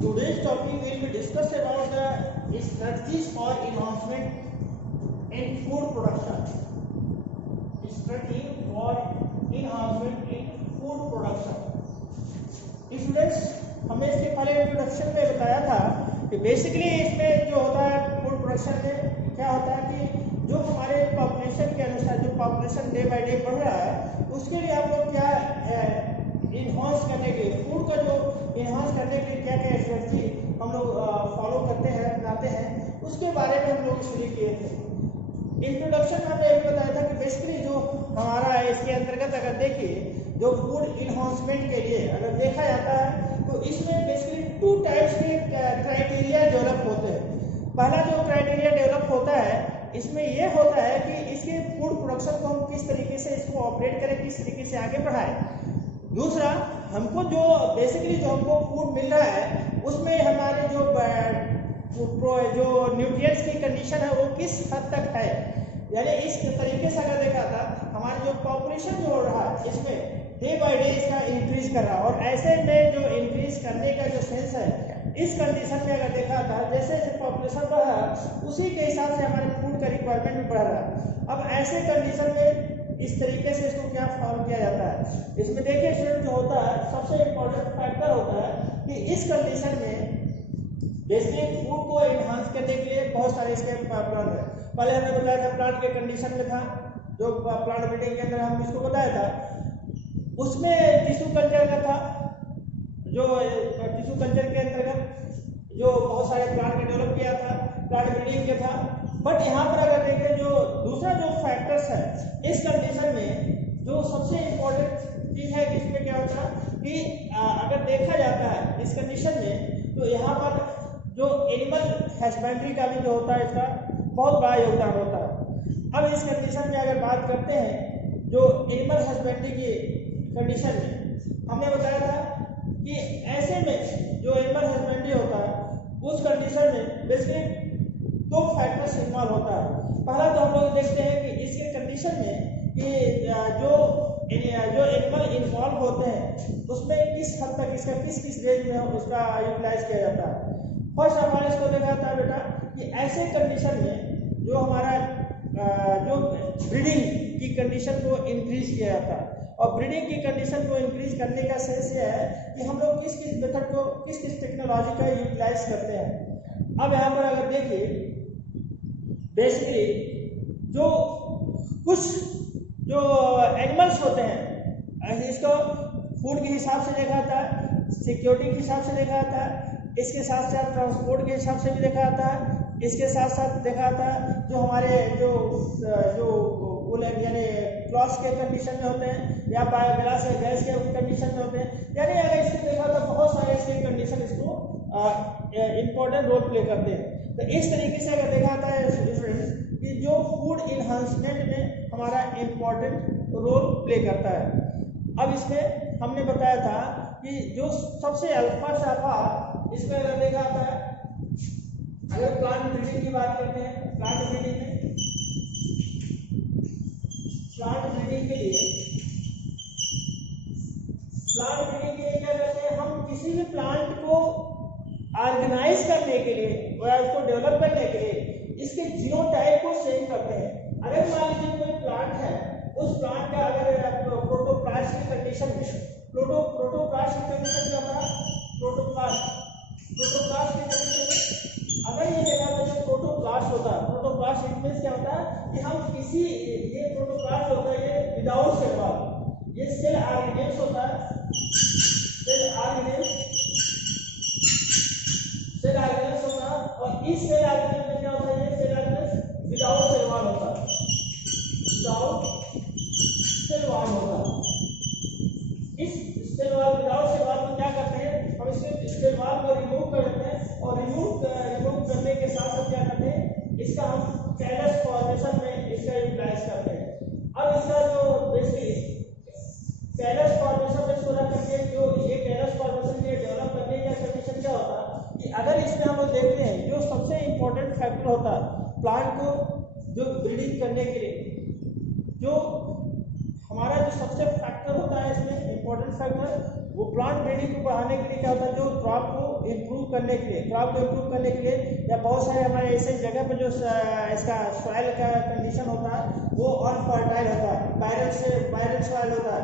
Today's topic will be discussed about the strategies for enhancement in food production. Strategy for enhancement in food production. Students, हमने इसके पहले introduction में बताया था कि बेसिकली इसमें जो होता है फूड प्रोडक्शन में क्या होता है कि जो हमारे पॉपुलेशन के अनुसार जो पॉपुलेशन डे बाय डे बढ़ रहा है उसके लिए हम लोग क्या इन्हांस करने के लिए फूड का जो इन्हांस करने के लिए क्या क्या स्ट्रेटजी हम लोग फॉलो करते हैं अपनाते हैं उसके बारे में हम लोग स्टडी किए थे। इंट्रोडक्शन हमने ये बताया था कि बेसिकली जो हमारा इसके अंतर्गत अगर देखिए जो फूड इन्हांसमेंट के लिए अगर देखा जाता है तो इसमें बेसिकली 2 टाइप्स के क्राइटेरिया डेवलप होते हैं। पहला जो क्राइटेरिया डेवलप होता है इसमें ये होता है कि इसके फूड प्रोडक्शन को हम किस तरीके से इसको ऑपरेट करें, किस तरीके से आगे बढ़ाएं। दूसरा, हमको जो बेसिकली जो हमको फूड मिल रहा है उसमें हमारे जो न्यूट्रिएंट्स की कंडीशन है वो किस हद तक है, यानी इस तरीके से अगर देखा था हमारी जो पॉपुलेशन जो हो रहा है इसमें डे बाय डे इसका इंक्रीज कर रहा है और ऐसे में जो इंक्रीज करने का जो सेंस है इस कंडीशन में अगर देखा था जैसे जैसे पॉपुलेशन बढ़ रहा है उसी के हिसाब से हमारे फूड का रिक्वायरमेंट भी बढ़ रहा है। अब ऐसे कंडीशन में इस तरीके से इसको क्या फॉलो किया जाता है, इसमें देखिए स्टूडेंट जो होता है सबसे इम्पोर्टेंट फैक्टर होता है कि इस कंडीशन में बेसिक फूड को एनहांस करने के लिए बहुत सारे इसके प्लान है। पहले हमने बताया था प्लांट के कंडीशन में था, जो प्लांट ब्रीडिंग के अंदर हम इसको बताया था उसमें टिश्यू कल्चर का था, जो टिश्यू कल्चर के अंतर्गत जो बहुत सारे प्लांट का डेवलप किया था प्लांट ब्रीडिंग के था। बट यहाँ पर अगर देखें जो दूसरा जो फैक्टर्स है इस कंडीशन में जो सबसे इम्पोर्टेंट चीज है कि इसमें क्या होता है कि अगर देखा जाता है इस कंडीशन में तो यहाँ पर जो एनिमल हस्बेंड्री का भी जो होता है इसका बहुत बड़ा योगदान होता है। अब इस कंडीशन में अगर बात करते हैं जो एनिमल हस्बेंड्री की कंडीशन में हमने बताया था कि ऐसे में जो एनिमल हस्बेंड्री होता है उस कंडीशन में बेसिकली 2 फैक्टर्स इन्वॉल्व होता है। पहला तो हम लोग देखते हैं कि इसके कंडीशन में कि जो एनिमल इन्वॉल्व होते हैं उसमें किस हद तक इसका किस रेंज में उसका यूटिलाइज किया जाता है। फर्स्ट हमारे इसको देखा था बेटा कि ऐसे कंडीशन में जो हमारा जो ब्रीडिंग की कंडीशन को इंक्रीज किया जाता है और ब्रीडिंग की कंडीशन को इंक्रीज करने का सेंस ये है कि हम लोग किस किस मेथड को किस किस टेक्नोलॉजी का यूटिलाइज करते हैं। अब यहाँ पर अगर देखिए बेसिकली जो कुछ जो एनिमल्स होते हैं इसको फूड के हिसाब से देखा जाता है, सिक्योरिटी के हिसाब से देखा जाता है, इसके साथ साथ ट्रांसपोर्ट के हिसाब से भी देखा जाता है, इसके साथ साथ देखा जाता है जो हमारे जो यानी क्लॉथ के कंडीशन में होते हैं या बायोगैस या गैस के कंडीशन में होते हैं, यानी अगर इसके देखा तो बहुत सारे इसके कंडीशन इसको इम्पोर्टेंट रोल प्ले करते हैं। तो इस तरीके से अगर देखा जाता है कि जो फूड इन्हांसमेंट में हमारा इम्पोर्टेंट रोल प्ले करता है। अब इसमें हमने बताया था कि जो सबसे अल्फा शाखा इसमें अगर देखा जाता है अगर प्लांट ब्रीडिंग की बात करते हैं प्लांट ब्रीडिंग के लिए क्या करते हैं हम किसी भी प्लांट को ऑर्गेनाइज करने के लिए या उसको डेवलप करने के लिए इसके जीनोटाइप को चेंज करते हैं। अगर मान लीजिए कोई प्लांट है उस प्लांट का अगर प्रोटोप्लास्ट की कंडीशन में प्रोटोप्लास्ट की कंडीशन क्या होगा प्रोटोप्लास्ट की कंडीशन में अगर ये देखा तो जो प्रोटोप्लास्ट होता है प्रोटोप्लास्ट मींस क्या होता है कि हम किसी ये प्रोटोप्लास्ट होता है ये विदाउट सेल वॉल ये सेल ऑर्गेनेल्स होता है सेल ऑर्गेनेल्स होता है और इस सेल ऑर्गेनेल्स में क्या होता है ये cell organelles without cell wall होता है इस cell wall without cell wall को क्या करते हैं हम इसके सेल वॉल को रिमूव कर देते हैं और रिमूव करने के साथ साथ क्या करते हैं इसका हम कैलस फॉर्मेशन में इसका यूटिलाइज करते हैं। अब इसका जो बेसिकली कैलस फॉर्मेशन में सोना करके जो ये कैलस फॉर्मेशन के डेवलप करने का कंडीशन क्या होता है कि अगर इसमें हम लोग देखते हैं जो सबसे इम्पोर्टेंट फैक्टर होता है प्लांट को जो ब्रीडिंग करने के लिए जो हमारा जो सबसे फैक्टर होता है इसमें इम्पोर्टेंट फैक्टर वो प्लांट ब्रीडिंग को बढ़ाने के लिए क्या होता है, जो क्रॉप को इम्प्रूव करने के लिए या बहुत सारे हमारे ऐसे जगह पर जो इसका सॉइल का कंडीशन होता है वो अनफर्टाइल होता है, बैरन सॉइल होता है,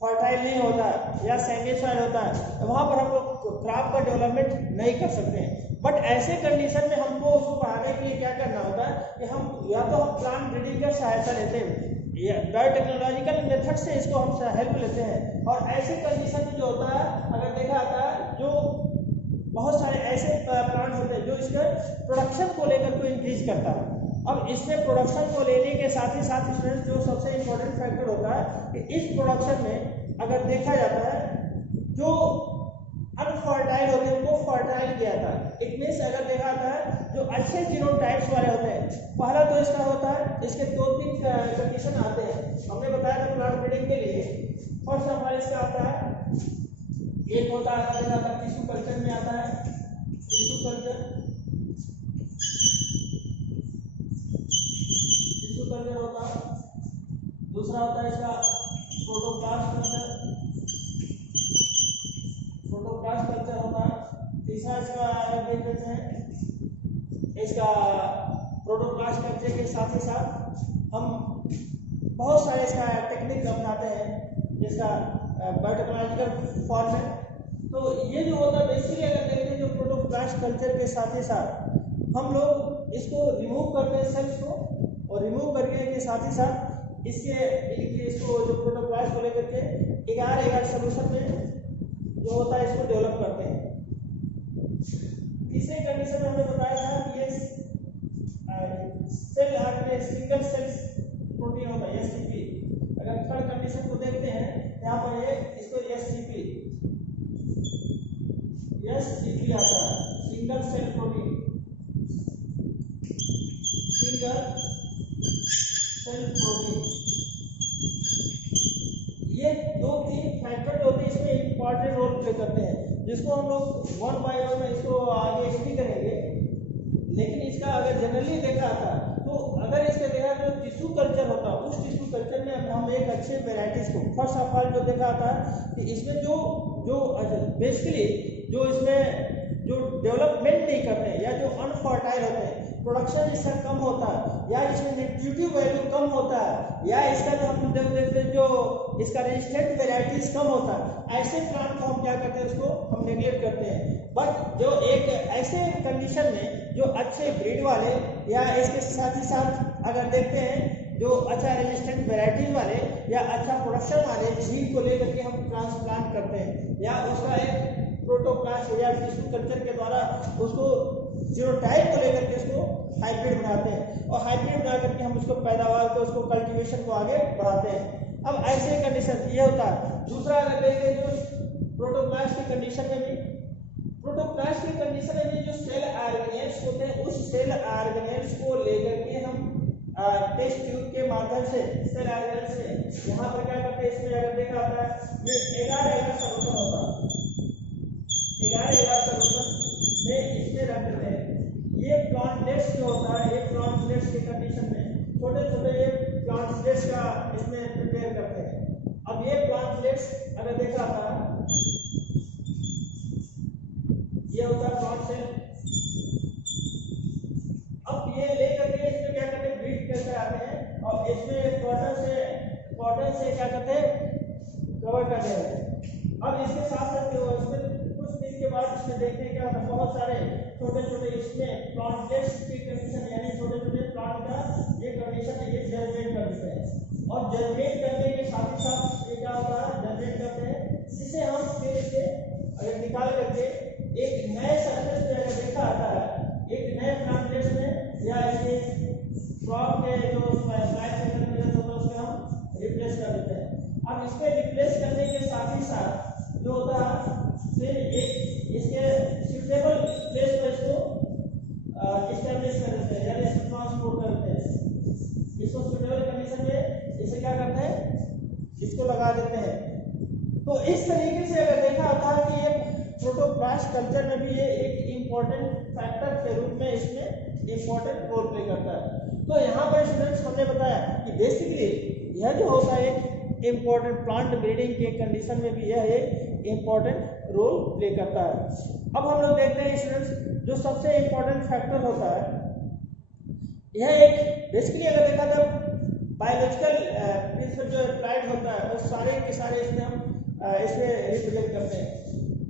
फर्टाइल नहीं होता या सैंडी सॉइल होता है, वहाँ पर हम लोग क्रॉप का डेवलपमेंट नहीं कर सकते हैं। बट ऐसे कंडीशन में हमको उसको बढ़ाने के लिए क्या करना होता है कि हम या तो हम प्लांट ब्रीडिंग का सहायता लेते हैं या बायोटेक्नोलॉजिकल मेथड से इसको हम हेल्प लेते हैं। और ऐसे कंडीशन में जो होता है, अगर देखा जाता है, जो बहुत सारे ऐसे प्लांट होते हैं जो इसके प्रोडक्शन को लेकर को इंक्रीज करता है। अब इसमें प्रोडक्शन को लेने के साथ ही साथ स्टूडेंट्स जो सबसे इम्पोर्टेंट फैक्टर होता है कि इस प्रोडक्शन में अगर देखा जाता है जो अनफर्टाइल होते हैं उनको फर्टाइल किया जाता है। इट मीन्स अगर देखा जाता है जो अच्छे जीनोटाइप्स वाले होते हैं, पहला तो इसका होता है, इसके 2-3 कंडीशन आते हैं। हमने बताया था प्लांट ब्रीडिंग के लिए फर्स्ट ऑफ ऑल इसका आता है, एक होता है टिश्यू कल्चर में आता है, टिश्यू कल्चर होता है। दूसरा होता है इसका प्रोटोप्लास्ट कल्चर होता है। तीसरा इसका देख लेते हैं, इसका प्रोटोप्लास्ट कल्चर के साथ ही साथ हम बहुत सारे इसका टेक्निक अपनाते हैं जिसका बायोटेक्नोलॉजिकल फॉर्म है। तो ये जो होता है बेसिकली अगर देखते हैं जो प्रोटोप्लास्ट कल्चर के साथ ही साथ हम लोग इसको रिमूव करते हैं सेल्स को, और रिमूव करने के साथ ही साथ इसको जो प्रोटोप्लास्ट को लेकर के एगार सोल्यूशन में जो होता है इसको डेवलप करते हैं। तीसरे कंडीशन में हमने बताया था कि ये सेल आर्गेनेज सिंगल सेल प्रोटीन होता है एससीपी। अगर थर्ड कंडीशन को देखते हैं यहाँ पर ये इसको एससीपी आता है, single cell protein, single cell protein. ये 2-3 फैक्टर जो होते हैं इसमें इंपॉर्टेंट रोल प्ले करते हैं, जिसको हम लोग 1 बाय 1 में इसको आगे स्टडी करेंगे। लेकिन इसका अगर जनरली देखा था तो अगर इसके देखा जो टिश्यू कल्चर होता है उस टिश्यू कल्चर में हम एक अच्छे वेराइटीज को फर्स्ट ऑफ ऑल जो देखा था कि इसमें जो बेसिकली जो इसमें जो डेवलपमेंट नहीं करते हैं या जो अनफर्टाइल होते हैं, प्रोडक्शन इसका कम होता है या इसमें न्यूट्रिटिव वैल्यू कम होता है या इसका जो हम देखते हैं जो इसका रेजिस्टेंट वेराइटीज कम होता है, ऐसे प्लांट को हम क्या करते हैं उसको हम नेग्लेक्ट करते हैं। बट जो एक ऐसे कंडीशन में जो अच्छे ब्रीड वाले या इसके साथ ही साथ अगर देखते हैं जो अच्छा रेजिस्टेंट वेराइटीज वाले या अच्छा प्रोडक्शन वाले जीन को लेकर के हम ट्रांसप्लांट करते हैं या उसका एक प्रोटोप्लास्ट या टिश्यू कल्चर के द्वारा उसको जीनोटाइप को लेकर के उसको हाइब्रिड बनाते हैं और हाइब्रिड बना करके हम उसको पैदावार को उसको कल्टीवेशन को आगे बढ़ाते हैं। अब ऐसे कंडीशन ये होता है। दूसरा अगर देखें जो प्रोटोप्लास्ट की कंडीशन में भी जो सेल ऑर्गेनेल्स होते हैं उस सेल ऑर्गेनेल्स को लेकर के हम टेस्ट ट्यूब के माध्यम से सेल ऑर्गेनेल्स से यहाँ पर क्या करते हैं, इसमें अगर देखा होता है ये 11 सोल्यूशन होता है, 11 सोल्यूशन में इसमें रख देते हैं। ये प्लांटलेट्स जो होता है, ये प्लांटलेट्स की कंडीशन में छोटे ये प्लांटलेट्स का इसमें प्रिपेयर करते हैं। अब ये प्लांटलेट्स अगर देखा था ये होता है प्लांट सेल। अब ये लेकर के इसमें क्या करते हैं, ब्रीड करके आते हैं और इसमें कॉटन से क्या करते हैं, कवर कर देते हैं। अब इसके साथ साथ इसमें कुछ दिन के बाद इसमें देखते हैं क्या होता है, बहुत सारे छोटे इसमें प्लांटलेट्स की कंडीशन यानी छोटे प्लांट का ये कंडीशन है, ये जनरेट कर देते हैं और जनरेट करने के साथ ही साथ ये क्या होता है, जनरेट करते हैं जिसे हम फिर इसे अगर निकाल करके एक नए सरफेस पे अगर देखा आता है, एक नए प्लांटलेट्स में या इसके क्रॉप के जो लाइफ साइकिल में होता है उसमें हम रिप्लेस कर देते हैं। अब इसके रिप्लेस करने के साथ ही साथ जो होता है फिर एक इसके सुटेबल प्लेस पर इसको एस्टैब्लिश कर देते हैं यानी इसको ट्रांसपोर्ट करते हैं। इसको सुटेबल कंडीशन में इसे क्या करते हैं, इसको लगा देते हैं। तो इस तरीके से अगर देखा होता है कि ये प्रोटोप्लास्ट कल्चर में भी ये एक इम्पोर्टेंट फैक्टर के रूप में इसमें इम्पोर्टेंट रोल प्ले करता है। तो यहाँ पर स्टूडेंट्स हमने बताया कि बेसिकली यह जो होता है इम्पोर्टेंट प्लांट ब्रीडिंग के कंडीशन में भी यह एक इम्पोर्टेंट रोल प्ले करता है। अब हम लोग देखते हैं स्टूडेंट्स जो सबसे इम्पोर्टेंट फैक्टर होता है, यह एक बेसिकली अगर देखा जाए बायोलॉजिकल प्रिंसिपल जो अप्लाइड होता है वो सारे के सारे इसमें हम इसमें रिप्रेजेंट करते हैं।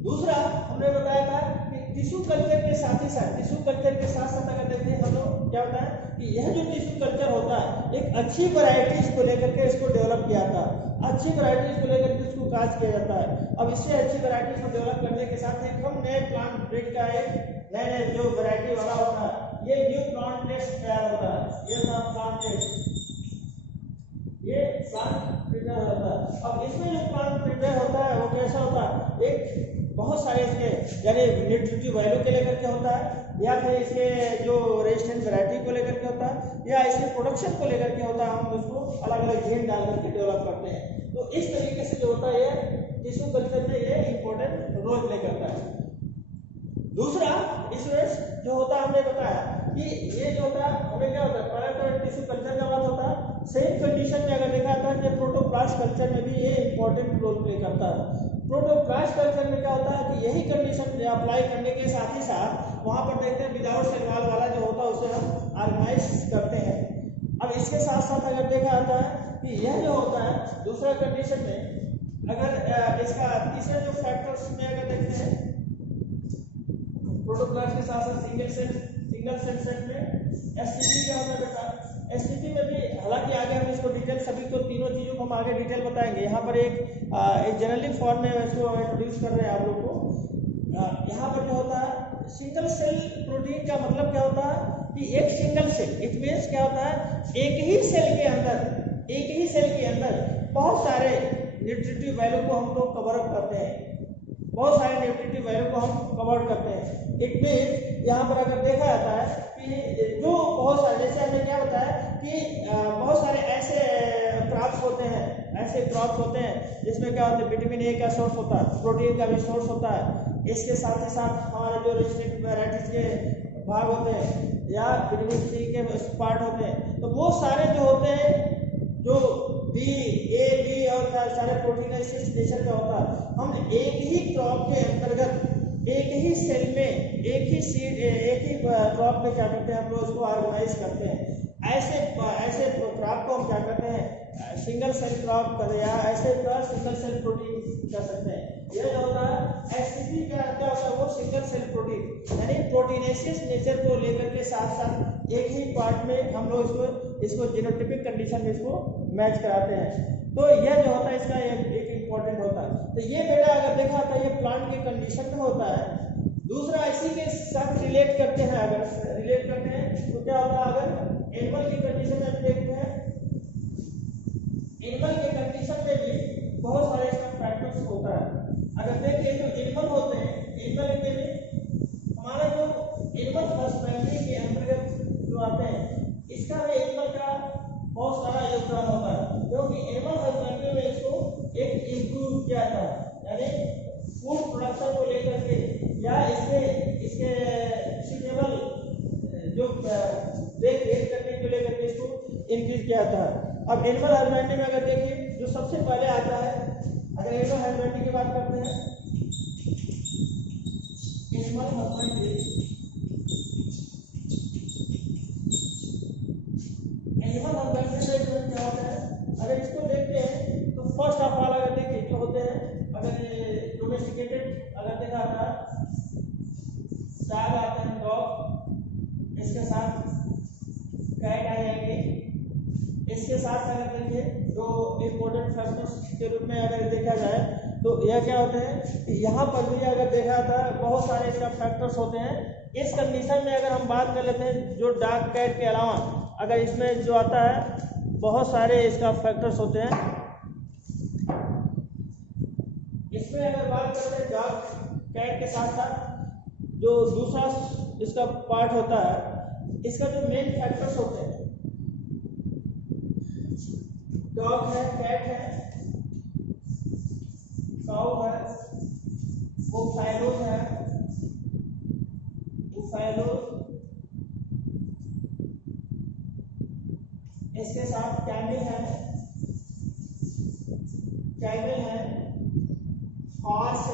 दूसरा हमने बताया था कि टिश्यू कल्चर के साथ ही साथ अगर देखते हैं हम लोग क्या होता है कि यह जो टिश्यू कल्चर होता है एक अच्छी वैरायटीज को लेकर के इसको डेवलप किया जाता है, अच्छी वैरायटीज को लेकर के इसको काज किया जाता है। अब इससे अच्छी वैरायटीज को डेवलप करने के साथ एक हम नए प्लांट ब्रीड का एक नए जो वैरायटी वाला होता है ये न्यू प्लांट टेस्ट तैयार होता है, ये प्लांट टेस्ट, ये प्लांट प्रिपेयर होता है। अब इसमें जो प्लांट प्रिपेयर होता है वो कैसा होता है, एक बहुत सारे इसके यानी न्यूट्रिटिव वैल्यू के लेकर के होता है या फिर इसके जो रेजिस्टेंट वैरायटी को लेकर के होता है या इसके प्रोडक्शन को लेकर के होता है, हम उसको अलग अलग जीन डाल करके डेवलप करते हैं। तो इस तरीके से जो होता है ये टिश्यू कल्चर में ये इंपॉर्टेंट रोल प्ले करता है। दूसरा स्टूडेंट्स जो होता है हमने बताया कि ये जो होता है हमें क्या होता है, पहले तो टिश्यू कल्चर का बात होता है, सेम कंडीशन में अगर देखा था कि प्रोटोप्लास्ट कल्चर में भी ये इंपॉर्टेंट रोल प्ले करता है। प्रोटोप्लास्ट कल्चर में क्या होता है कि यही कंडीशन अप्लाई करने के साथ ही साथ वहां पर देखते हैं विदाउट सेल वॉल वाला जो होता है उसे हम ऑर्गेनाइज करते हैं। अब इसके साथ साथ अगर देखा जाता है कि यह जो होता है दूसरा कंडीशन में अगर इसका तीसरा जो फैक्टर्स में अगर देखते हैं प्रोटोप्लास्ट के साथ साथ सिंगल सेल सेट में एसटीपी क्या होता है बेटा, एसटीपी में भी हालांकि आगे हम इसको डिटेल सभी को तीनों चीजों को हम आगे डिटेल बताएंगे। यहाँ पर एक जनरली फॉर्म में इसको इंट्रोड्यूस कर रहे हैं आप लोग को। यहाँ पर जो होता है सिंगल सेल प्रोटीन का मतलब क्या होता है कि एक सिंगल सेल, इट मीन्स क्या होता है एक ही सेल के अंदर बहुत सारे न्यूट्रिटिव वैल्यू को हम लोग कवर अप करते हैं, बहुत सारे न्यूट्रिटिव वैल्यू को हम कवर करते हैं। इट मीन्स यहाँ पर अगर देखा जाता है कि जो बहुत सारे, जैसे हमने क्या बताया कि बहुत सारे ऐसे क्रॉप्स होते हैं जिसमें क्या होता है विटामिन ए का सोर्स होता है, प्रोटीन का भी सोर्स होता है, इसके साथ ही साथ हमारे जो रेजिस्टेंट वैराइटीज के भाग होते हैं या विटामिन सी के पार्ट होते हैं, तो वो सारे जो होते हैं जो बी और सारे प्रोटीन इस नेचर का होता है, हम एक ही क्रॉप के अंतर्गत एक ही सेल में एक ही सीड एक ही क्रॉप में क्या करते हैं हम लोग उसको ऑर्गेनाइज करते हैं। ऐसे क्रॉप को हम क्या करते हैं सिंगल सेल क्रॉप कर या ऐसे सिंगल सेल प्रोटीन कर सकते हैं। यह जो होता है एसटीपी क्या होता है वो सिंगल सेल प्रोटीन यानी प्रोटीनेसियस नेचर को लेकर के साथ साथ एक ही पार्ट में हम लोग इसको जीनोटाइपिक कंडीशन में इसको मैच कराते हैं। तो यह जो होता है इसका एक इम्पोर्टेंट होता है। तो ये बेटा अगर देखा था ये प्लांट के कंडीशन में होता है। दूसरा इसी के साथ रिलेट करते हैं, अगर रिलेट करते हैं तो क्या होता है, अगर एनिमल की कंडीशन में देखते हैं, एनिमल के कंडीशन में भी बहुत सारे इसका फैक्टर्स होता है। अगर देखिए जो एनिमल होते हैं, एनिमल के लिए हमारा जो एनिमल हस्बेंड्री के अंतर्गत जो आते हैं इसका भी एनिमल का बहुत सारा योगदान होता है, क्योंकि एनिमल हस्बेंड्री में इसको एक इम्प्रूव किया जाता है, यानी फूड प्रोडक्शन को लेकर के या इसके सूटेबल जो देख रेख करने को लेकर के इसको इंक्रीज किया जाता है। अब एनिमल हस्बेंड्री में अगर देखिए जो सबसे पहले आता है, अगर एनिमल हस्बेंड्री की बात करते हैं, एनिमल हस्बेंड्री में क्या होता है, अगर इसको देखते हैं तो फर्स्ट ऑफ ऑल अगर देखिए जो होते हैं, अगर डोमेस्टिकेटेड अगर देखा था डॉग आते हैं, डॉग, इसके साथ कैट आ जाएंगे, इसके साथ अगर देखिए जो इम्पोर्टेंट फैक्टर्स के रूप में अगर देखा जाए तो यह क्या होते हैं, यहाँ पर भी अगर देखा था बहुत सारे इसका फैक्टर्स होते हैं। इस कंडीशन में अगर हम बात कर लेते हैं जो डॉग कैट के अलावा अगर इसमें जो आता है बहुत सारे इसका फैक्टर्स होते हैं। इसमें अगर बात करते हैं डॉग कैट के साथ साथ जो दूसरा इसका पार्ट होता है, इसका जो मेन फैक्टर्स होते हैं, डॉग है, कैट है, काऊ है, बुफैलोज है, इसके साथ कैमल है, हॉर्स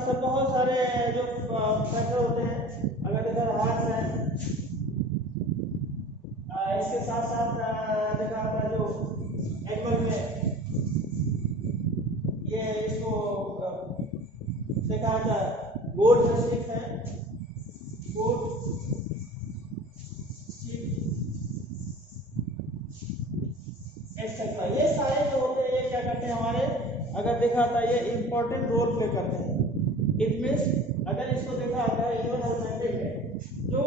साथ साथ बहुत सारे जो फैक्टर होते हैं, अगर देखा हार्ट है, इसके साथ साथ देखा था जो एनिमल में ये इसको देखा था गोट स्टिक है, गोट स्टिक एक्सेट्रा, ये सारे जो होते हैं ये क्या करते हैं हमारे, अगर देखा था ये इंपॉर्टेंट रोल प्ले करते हैं। इट मीन्स अगर इसको देखा था एनिमल हस्बेंड्री में, जो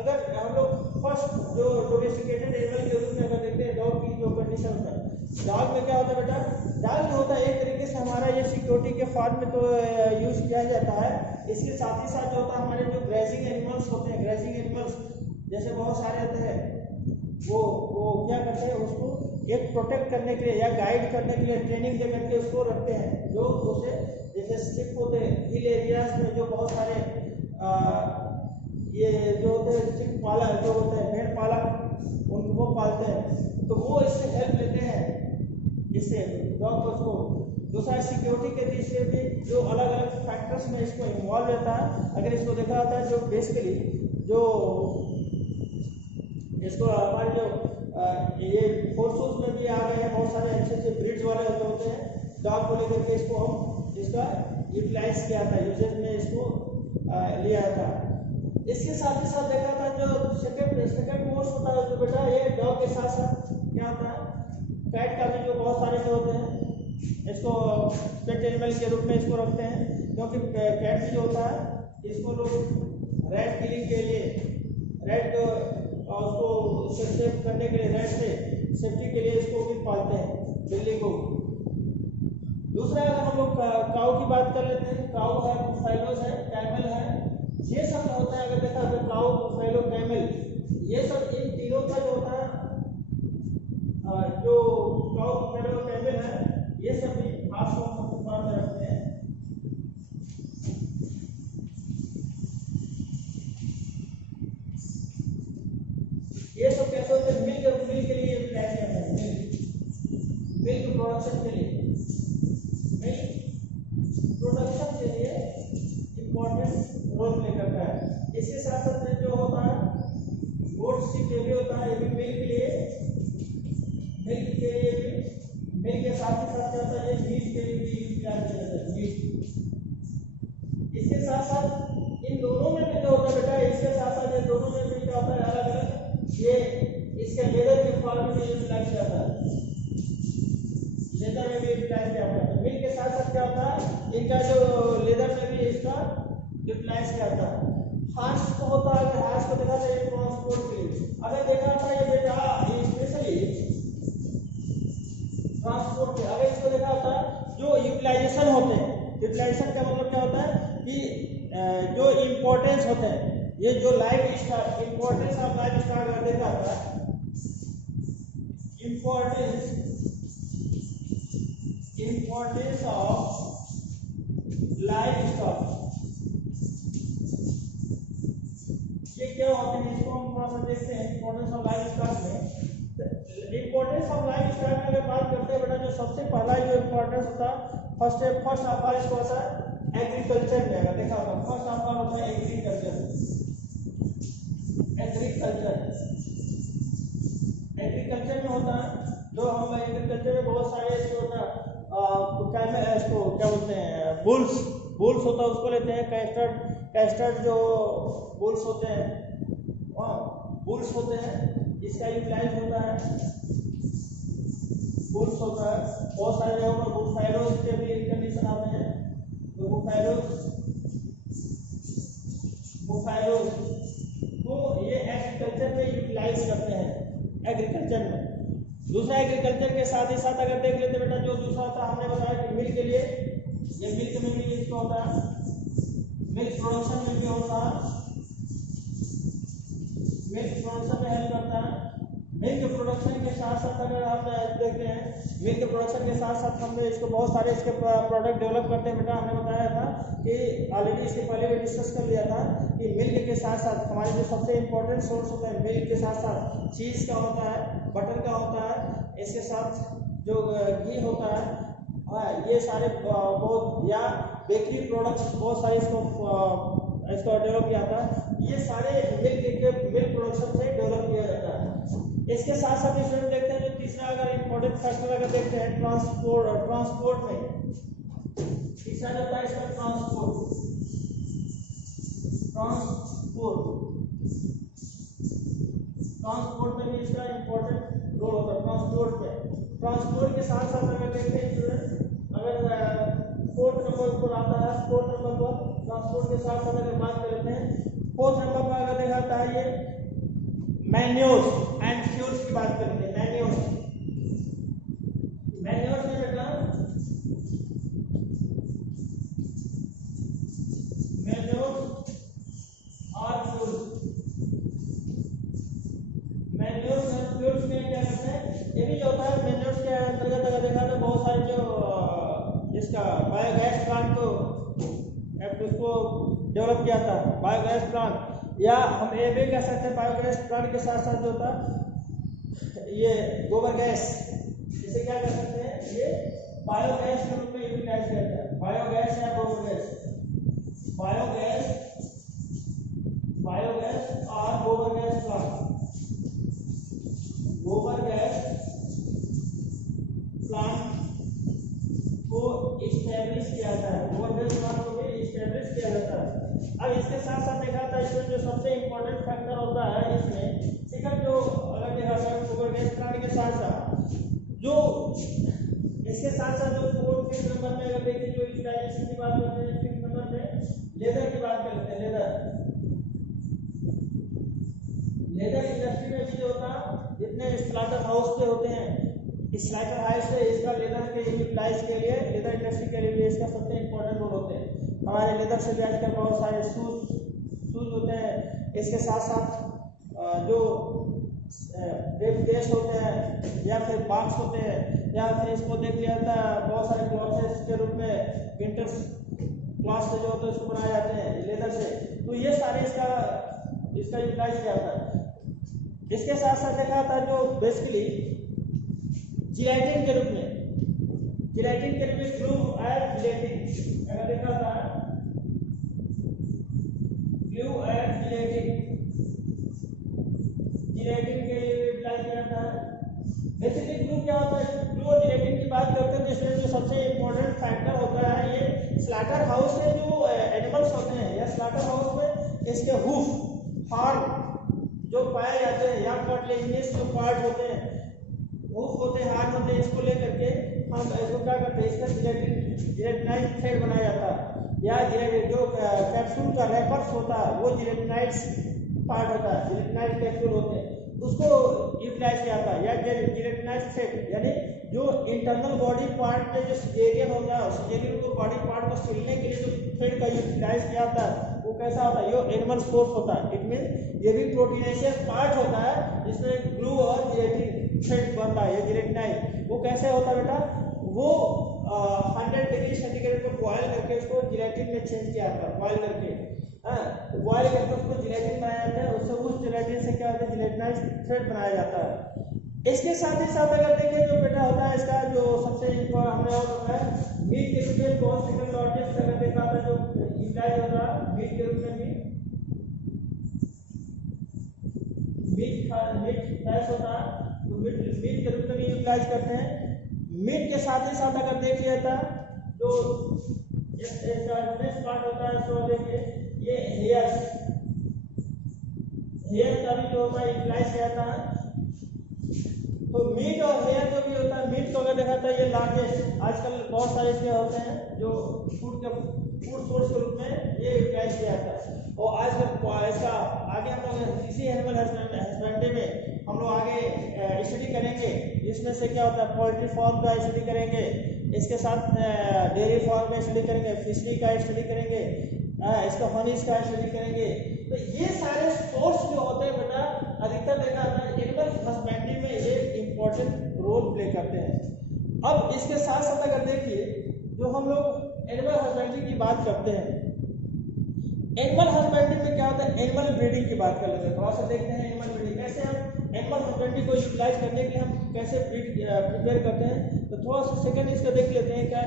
अगर हम लोग फर्स्ट जो डोमेस्टिकेटेड एनिमल के रूप में अगर देखते हैं डॉग की जो कंडीशन होता है, डॉग में क्या होता है बेटा, डॉग जो होता है एक तरीके से हमारा ये सिक्योरिटी के फार्म में तो यूज किया जाता है, इसके साथ ही साथ जो होता है हमारे जो ग्रेजिंग एनिमल्स होते हैं, ग्रेजिंग एनिमल्स जैसे बहुत सारे होते हैं, वो क्या करते हैं उसको एक प्रोटेक्ट करने के लिए या गाइड करने के लिए ट्रेनिंग दे करके उसको रखते हैं, जो उसे जैसे स्ट्रिप होते हैं हिल एरियाज में जो बहुत सारे ये जो होते हैं स्ट्रिप पालक जो होते हैं भेड़ पालक उनको पालते हैं, तो वो इससे हेल्प लेते हैं, इससे डॉग को उसको दूसरा सिक्योरिटी के दृष्टि से भी जो अलग अलग फैक्टर्स में इसको इन्वॉल्व रहता है। अगर इसको देखा जाता है जो बेसिकली जो इसको हमारे जो ये फोर्सेस में भी आ गए हैं बहुत सारे अच्छे अच्छे ब्रीड्स वाले होते हैं, डॉग को लेकर के इसको हम इसका यूटिलाइज किया था, यूजेज में इसको लिया था। इसके साथ ही साथ देखा था जो सेकंड मोस्ट होता है जो बेटा ये डॉग के साथ साथ क्या होता है, कैट का भी जो बहुत सारे जो होते हैं इसको पेट एनिमल के रूप में इसको रखते हैं, क्योंकि कैट भी जो होता है इसको लोग रैट किलिंग के लिए रैट को उसको सेफ करने के लिए रैट से सेफ्टी के लिए इसको भी पालते हैं, बिल्ली को। दूसरा अगर हम लोग काऊ की बात कर लेते हैं, काऊ है, बुफैलोस है, कैमल है, ये सब होता है। अगर देखा तो काऊ, बुफैलो, कैमल, ये सब इन तीनों का जो होता है जो काऊ, बुफैलो, कैमल है, ये सब भी आपको मान में रखते हैं। ये सब कैसे होते हैं, मिल्क के लिए यूटिलाइज किया जाता है, मिल्क प्रोडक्शन के लिए, मिल्क प्रोडक्शन के लिए इम्पोर्टेंट रोल प्ले करता है। इसके साथ साथ जो होता है गोट स्टिक ये भी होता है, ये भी मिल्क के लिए भी, मिल्क के साथ ही साथ क्या होता है ये मीट के लिए भी यूटिलाइज किया जाता है, मीट। इसके साथ साथ इन दोनों में भी जो होता है बेटा, इसके साथ साथ इन दोनों में भी क्या होता है अलग अलग, ये इसके लेदर के फॉर्म में यूटिलाइज किया जाता है, लेदर में भी यूटिलाइज किया जाता है। मिल्क के साथ साथ क्या होता है इनका जो लेदर में भी इसका यूटिलाइज किया जाता है। हार्स को होता है, हार्स को देखा जाए ट्रांसपोर्ट के लिए, अगर देखा था ये बेटा स्पेशली ट्रांसपोर्ट के, अगर इसको देखा होता है जो यूटिलाइजेशन होते हैं, यूटिलाइजेशन का मतलब क्या होता है कि जो इम्पोर्टेंस होते हैं, ये जो life style, importance of life style अगर देखा था, इम्पोर्टेंस ऑफ लाइफ स्टाइल, ये क्या होते हैं इसको हम थोड़ा सा देखते हैं। इम्पोर्टेंस ऑफ लाइफ स्टाइल में, इम्पोर्टेंस ऑफ लाइफ स्टाइल में अगर बात करते हैं बेटा, जो सबसे पहला जो इम्पोर्टेंस होता है फर्स्ट ऑफ ऑल इसको होता है एग्रीकल्चर में। अगर देखा होगा फर्स्ट ऑफ ऑल होता है एग्रीकल्चर में होता है, जो हम एग्रीकल्चर में बहुत सारे इसको होता है इसको क्या बोलते हैं बुल्स होता है, उसको लेते हैं, कैस्टर्ड जो बुल्स होते हैं, इसका यूटिलाइज होता है, बुल्स होता है। बहुत सारे जगहों पर बुफैलोस के भी कंडीशन आते हैं, तो बुफैलोस को ये एग्रीकल्चर में यूटिलाइज करते हैं, एग्रीकल्चर में। दूसरा एग्रीकल्चर के साथ ही साथ अगर देख लेते बेटा, जो दूसरा होता है हमने बताया कि मिल्क के लिए, ये मिल्क में भी इसको होता है, मिल्क प्रोडक्शन में भी होता है, मिल्क प्रोडक्शन में हेल्प करता है। मिल्क प्रोडक्शन के साथ साथ अगर हम देखते हैं, मिल्क प्रोडक्शन के साथ साथ हमने इसको बहुत सारे इसके प्रोडक्ट डेवलप करते हैं बेटा। हमने बताया था कि ऑलरेडी इसके पहले भी डिस्कस कर लिया था कि मिल्क के साथ साथ हमारे जो सबसे इम्पोर्टेंट सोर्स होता है, मिल्क के साथ साथ चीज़ का होता है, बटर का होता है, इसके साथ जो घी होता है, ये सारे बहुत, या बेकरी प्रोडक्ट्स बहुत सारे इसको डेवलप किया था। ये सारे मिल्क प्रोडक्शन से डेवलप किया जाता है। इसके साथ साथ इसमें देखते हैं जो तीसरा अगर इम्पोर्टेंट फैक्टर अगर देखते हैं ट्रांसपोर्ट में तीसरा जो होता है इसका ट्रांसपोर्ट में भी इसका इम्पोर्टेंट रोल होता है। ट्रांसपोर्ट के साथ साथ अगर देखते हैं स्टूडेंट, अगर फोर्थ नंबर पर आता है, फोर्थ नंबर पर ट्रांसपोर्ट के साथ साथ अगर बात करते हैं, फोर्थ नंबर पर अगर देखा है ये मैन्योर्स एंड फ्यूल्स की बात करते हैं। मैन्योर्स में बेटा मैन्योर्स और फ्यूल्स में क्या करते हैं, ये भी जो होता है मैन्योर्स के अंतर्गत अगर देखा तो बहुत सारे जो इसका बायोगैस प्लांट को उसको डेवलप किया था, बायोगैस प्लांट, या हम ये भी कह सकते हैं बायोगैस प्लांट के साथ साथ जो था ये गोबर गैस, इसे क्या कर सकते हैं, ये बायोगैस के रूप में यूटिलाइज करते हैं। बायोगैस या गोबर गैस, बायोगैस और गोबर गैस प्लांट, गोबर गैस प्लांट को इस्टेब्लिश किया जाता है, गोबर गैस प्लांट को भी इस्टेब्लिश किया जाता है। अब इसके साथ साथ देखा था इसमें जो सबसे इम्पोर्टेंट फैक्टर होता है इसमें सेकंड, जो अगर देखा जाए गोबर गैस प्लांट के साथ साथ जो इसके साथ साथ जो फिफ्थ नंबर में अगर देखिए जो यूटिलाइजेशन की बात करते हैं, फिफ्थ नंबर में लेदर की बात करते हैं। लेदर इंडस्ट्री में भी जो होता जितने स्लाटर हाउस के होते हैं, स्लाटर हाउस से इसका लेदर के यूटिलाइज के लिए, लेदर इंडस्ट्री के लिए इसका सबसे इम्पोर्टेंट रोल होते हैं। हमारे लेदर से भी आजकल बहुत सारे शूज होते हैं। इसके साथ साथ जो केस होते हैं या फिर बॉक्स होते हैं, या फिर इसको देख लिया था बहुत सारे क्लॉथ्स के रूप में विंटर क्लॉथ से जो होते हैं उसको बनाए जाते हैं लेदर से। तो ये सारे इसका यूटिलाइज किया था। इसके साथ साथ देखा था जो बेसिकली जिलेटिन के रूप में ग्लू एंड जिलेटिन, अगर देखा था ग्लू एंड जिलेटिन के लिए यूटिलाइज किया था। बेसिकली ग्लू क्या होता है, ग्लू और जिलेटिन की बात करते हैं तो इसमें जो सबसे इम्पोर्टेंट फैक्टर होता है ये स्लाटर हाउस से जो एनिमल्स होते हैं, या स्लाटर हाउस में इसके हूफ हॉर्न जो पाए जाते हैं, या कार्टिलेजिनस जो पार्ट होते हैं, हूफ होते हैं, हार्न होते हैं, इसको लेकर के हम इसको क्या करते हैं, इसका जिलेटिनाइज थ्रेड बनाया जाता है, या जो कैप्सूल का रेपर्स होता है वो जिलेटिनाइज पार्ट होता है, जिलेटिनाइज कैप्सूल होते हैं, उसको यूटिलाइज किया जाता है। या जिलेटिनाइज थ्रेड यानी जो इंटरनल बॉडी पार्ट में जो सिजेरियन होता है, सिजेरियन को बॉडी पार्ट को सिलने के लिए जो थ्रेड का यूटिलाइज किया जाता है वो कैसा होता है, ये एनिमल सोर्स होता है। इट मीन ये भी प्रोटीनेशियस पार्ट होता है जिसमें ग्लू और जिलेटिन थ्रेड बनता है। ये जिलेटिनाइज वो कैसे होता है बेटा, वो 100 डिग्री सेंटीग्रेड को बॉयल करके उसको जिलेटिन में चेंज किया जाता है, बॉयल करके उसको जिलेटिन बनाया जाता है, उससे उस जिलेटिन से क्या होता है, जिलेटिनाइज थ्रेड बनाया जाता है। इसके साथ ही साथ अगर देखें जो बेटा होता है इसका जो सबसे हमने और बताया मीट के रूप में बहुत सेकंड लार्जेस्ट अगर देखा था जो यूटिलाइज होता है मीट के रूप में भी, मीट फ्रेश होता है तो मीट के रूप में भी यूटिलाइज करते हैं। मीट के साथ ही साथ अगर देख लिया था जो इसका नेक्स्ट पार्ट होता है इसको देखिए, ये हेयर का भी जो होता है यूटिलाइज किया जाता है। तो मीट और हेयर जो भी होता है, मीट को अगर देखा था ये लार्जेस्ट आजकल बहुत सारे इसके होते हैं जो फूड सोर्स के रूप में ये यूटिलाइज किया जाता है। और आजकल इसका आगे हम लोग इसी एनिमल हस्बेंड्री में हम लोग आगे स्टडी करेंगे, इसमें से क्या होता है पोल्ट्री फार्म का स्टडी करेंगे, इसके साथ डेयरी फार्म में स्टडी करेंगे, फिशरी का स्टडी करेंगे, इसका हनीज का स्टडी करेंगे। तो ये सारे सोर्स जो होते हैं बेटा अधिकतर देखा जाता है एनिमल हस्बेंड्री में ये इंपॉर्टेंट रोल प्ले करते हैं। अब इसके साथ साथ अगर देखिए जो हम लोग एनिमल हस्बेंड्री की बात करते हैं एनिमल हस्बेंड्री में क्या होता है, एनिमल ब्रीडिंग की बात कर लेते हैं, थोड़ा सा देखते हैं एनिमल ब्रीडिंग कैसे हम एनिमल हस्बेंड्री को यूटिलाइज करने के लिए हम कैसे प्रिपेयर करते हैं। तो थोड़ा सा सेकंड इसका देख लेते हैं क्या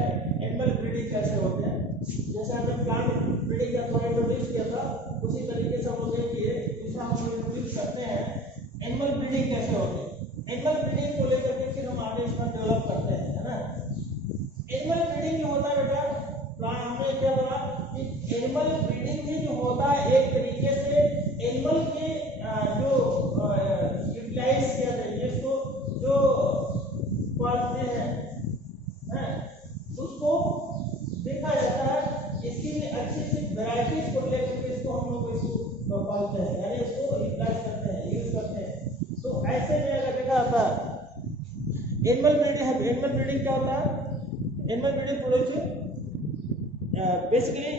एनिमल ब्रीडिंग कैसे होते हैं। जैसे हमने प्लांट ब्रीडिंग का थोड़ा इंट्रोड्यूस किया था, उसी तरीके से हम देखिए दूसरा हम इंट्रोड्यूस करते हैं एनिमल ब्रीडिंग कैसे होती है। एनिमल ब्रीडिंग को लेकर के फिर हम आगे इसमें डेवलप करते हैं, है ना। एनिमल ब्रीडिंग जो होता है बेटा, प्लांट हमने क्या बोला कि एनिमल ब्रीडिंग भी जो होता है एक तरीके से एनिमल के जो यूटिलाइज किया जाए इसको जो पालते हैं उसको देखा जाता है, इसकी भी अच्छी सी वैरायटीज को लेकर के इसको हम लोग इसको पालते हैं, यानी इसको यूटिलाइज करते हैं, यूज करते हैं। तो ऐसे में अगर देखा जाता है एनिमल ब्रीडिंग है, एनिमल ब्रीडिंग क्या होता है, एनिमल ब्रीडिंग प्रोडक्ट बेसिकली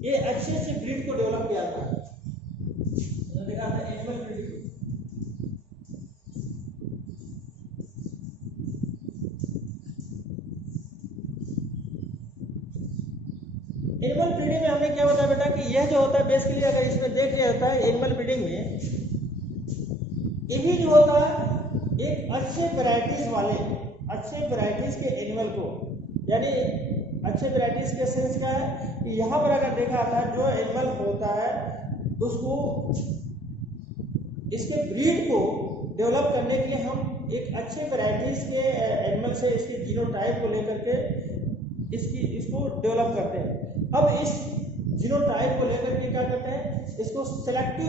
ये अच्छे से ब्रीड को डेवलप किया जाता है। तो देखा था एनिमल ब्रीडिंग, एनिमल ब्रीडिंग में हमें क्या होता है बेटा कि यह जो होता है बेसिकली अगर इसमें देख लिया जाता है एनिमल ब्रीडिंग में यही जो होता है एक अच्छे वैरायटीज वाले अच्छे वैरायटीज के एनिमल को, यानी अच्छे वैरायटीज के सेंस क्या है कि यहाँ पर अगर देखा जाता है जो एनिमल होता है उसको इसके ब्रीड को डेवलप करने के लिए हम एक अच्छे वैरायटीज के एनिमल से इसके जीनोटाइप को लेकर के इसको डेवलप करते हैं। अब इस जीनोटाइप को लेकर के क्या करते हैं, इसको सेलेक्टिव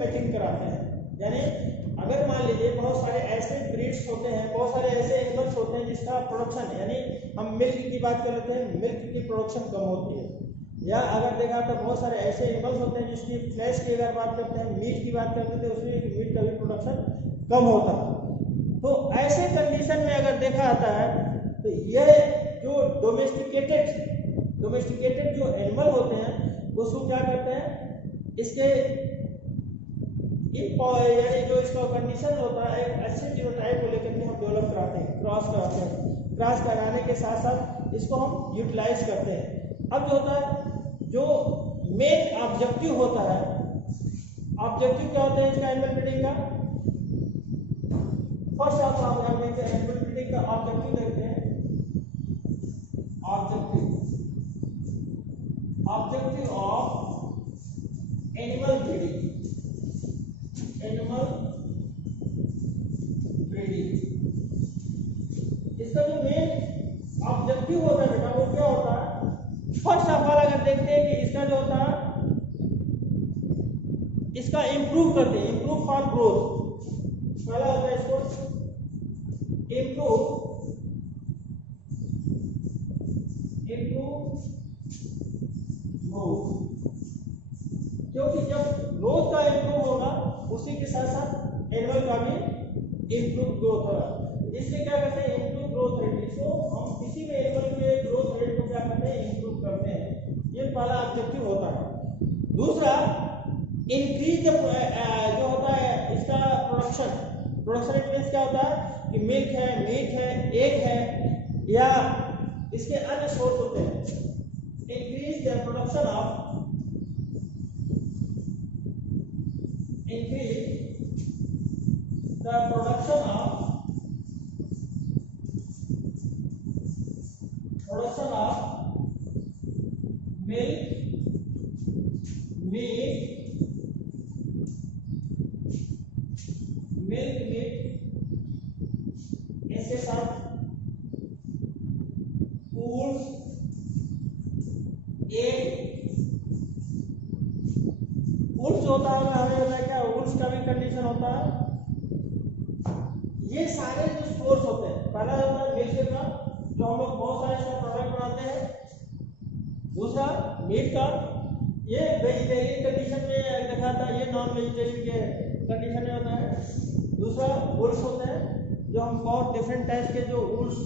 मैचिंग कराते हैं। यानी अगर मान लीजिए बहुत सारे ऐसे ब्रीड्स होते हैं, बहुत सारे ऐसे एनिमल्स होते हैं जिसका प्रोडक्शन, यानी हम मिल्क की बात कर लेते हैं, मिल्क की प्रोडक्शन कम होती है, या अगर देखा तो बहुत सारे ऐसे एनिमल्स होते हैं जिसकी फ्लैश की अगर बात करते हैं, मीट की बात करते हैं, उसमें मीट का भी प्रोडक्शन कम होता है। तो ऐसे कंडीशन में अगर देखा जाता है तो यह जो डोमेस्टिकेटेड जो एनिमल होते हैं उसको क्या करते हैं, इसके यानी जो इसका कंडीशन होता है एक अच्छे जीनोटाइप को लेकर के हम डेवलप कराते हैं, क्रॉस कराते हैं, क्रॉस कराने के साथ साथ इसको हम यूटिलाइज करते हैं। अब जो होता है जो मेन ऑब्जेक्टिव होता है, ऑब्जेक्टिव क्या होता है इसका एनिमल ब्रीडिंग का, फर्स्ट आप देखते हैं एनिमल ब्रीडिंग का ऑब्जेक्टिव देखते हैं। ऑब्जेक्टिव ऑफ एनिमल ब्रीडिंग, इसका जो मेन ऑब्जेक्टिव होता है बेटा वो क्या होता है, फर्स्ट ऑफ ऑल अगर देखते हैं कि इसका जो होता है इसका इंप्रूव करते हैं, इंप्रूव फॉर ग्रोथ। पहला होता है इसको इंप्रूव ग्रोथ, क्योंकि जब ग्रोथ का इंप्रूव होगा उसी के साथ साथ एनिमल का भी इंप्रूव ग्रोथ होगा। इससे क्या करते हैं, इंप्रूव ग्रोथ रेट, इसको हम किसी भी एनिमल के ग्रोथ रेट को क्या करते हैं, इंप्रूव करते हैं। ये पहला ऑब्जेक्टिव होता है। दूसरा इंक्रीज जो होता है इसका प्रोडक्शन मीन्स क्या होता है कि मिल्क है, मीट है, एग है, या इसके अन्य सोर्स होते हैं। Increase the production of milk, meat, इसके साथ foods, egg, वुल्स होता है, हमें होता है क्या वुल्स का भी कंडीशन होता है। ये सारे जो सोर्स होते हैं, पहला होता है मिल्क का जो हम लोग बहुत सारे इसका प्रोडक्ट बनाते हैं, दूसरा मीट का, ये वेजिटेरियन कंडीशन में देखा था, ये नॉन वेजिटेरियन के कंडीशन में होता है। दूसरा वुल्स होते हैं जो हम बहुत डिफरेंट टाइप के जो वुल्स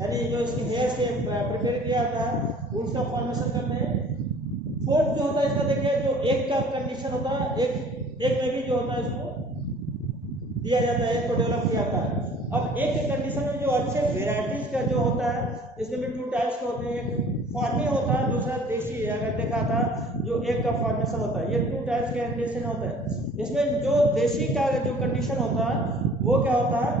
यानी जो इसकी हेयर से प्रिपेयर किया जाता है वुल्स का फॉर्मेशन करते हैं। फोर्थ जो होता है इसका देखिए जो एग का कंडीशन होता है, एग में भी जो होता है इसको दिया जाता है, एग को डेवलप किया जाता है। अब एक कंडीशन में जो अच्छे वेराइटीज का जो होता है, इसमें भी 2 टाइप्स के होते हैं, एक फॉर्मी होता है, दूसरा देसी है। अगर देखा था जो एक का फॉर्मेशन होता है, ये 2 टाइप्स के कंडीशन होता है। इसमें जो देसी का जो कंडीशन होता है वो क्या होता है,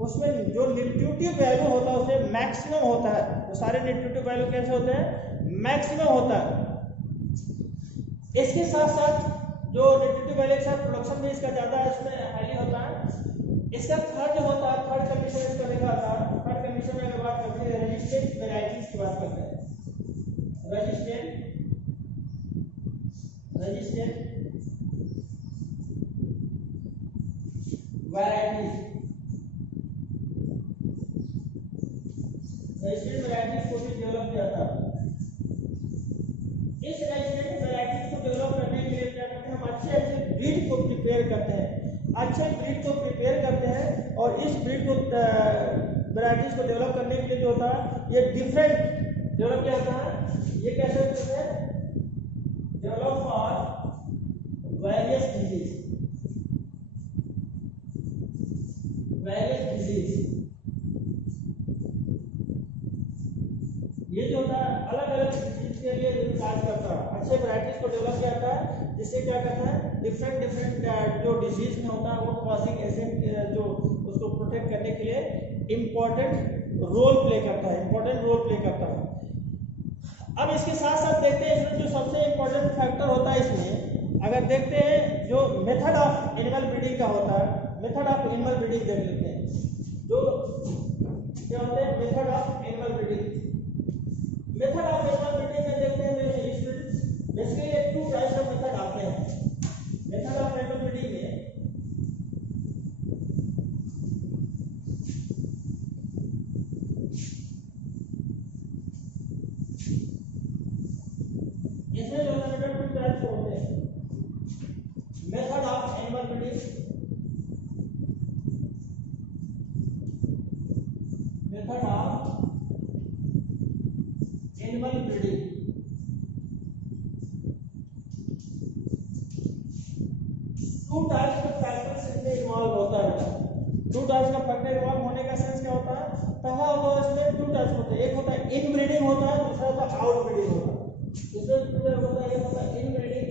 उसमें जो न्यूट्रिटिव वैल्यू होता है उसमें मैक्सिमम होता है। तो सारे न्यूट्रिटिव वैल्यू कैसे होते हैं, मैक्सिमम होता है। इसके साथ साथ जो न्यूट्रिटिव वैल्यू के साथ प्रोडक्शन भी इसका ज्यादा इसमें हाईली होता है। इसका थर्ड जो होता है, थर्ड कंडीशन इसका देखा था, थर्ड कंडीशन में अगर बात करते हैं रेजिस्टेंट वैरायटीज की बात करते हैं। रेजिस्टेंट वैरायटीज, रेजिस्टेंट वैरायटीज को भी डेवलप किया था। इस रेजिस्टेंट वैरायटीज को डेवलप करने के लिए क्या करते हैं, हम अच्छे ब्रीड को प्रिपेयर करते हैं, अच्छे ब्रीड को प्रिपेयर करते हैं। और इस ब्रीड को वैरायटीज को डेवलप करने के लिए जो होता है ये डिफरेंट डेवलप किया होता है। ये कैसे होते हैं, डेवलप फॉर वेरियस डिजीज, ये जो होता है अलग अलग डिजीज के लिए कार्य करता है। अच्छे वैरायटीज को डेवलप किया जाता है जिससे क्या करता है, डिफरेंट जो डिजीज में होता है वो कॉजिंग एजेंट जो उसको प्रोटेक्ट करने के लिए इम्पोर्टेंट रोल प्ले करता है। अब इसके साथ साथ देखते हैं इसमें जो सबसे इम्पोर्टेंट फैक्टर होता है इसमें, अगर देखते हैं जो मेथड ऑफ एनिमल ब्रीडिंग का होता है, मेथड ऑफ एनिमल ब्रीडिंग देख लेते हैं। जो क्या होते हैं method of animal breeding, method of animal breeding में देखते हैं बेसिकली 2 टाइप्स ऑफ मेथड आते हैं। मेथड ऑफ एनिमल ब्रीडिंग में इसमें जो है 2 टाइप्स होते हैं। Method of animal breeding, method of animal breeding, two types का फैक्टर्स इसमें इन्वॉल्व होता है। 2 टाइप्स का फैक्टर इन्वॉल्व होने का सेंस क्या होता है, पहला होता है इसमें 2 टाइप्स होते हैं, एक होता है इन ब्रीडिंग होता है, दूसरा होता है आउट ब्रीडिंग होता है। इसमें 2 टाइप होता है, एक होता है इन ब्रीडिंग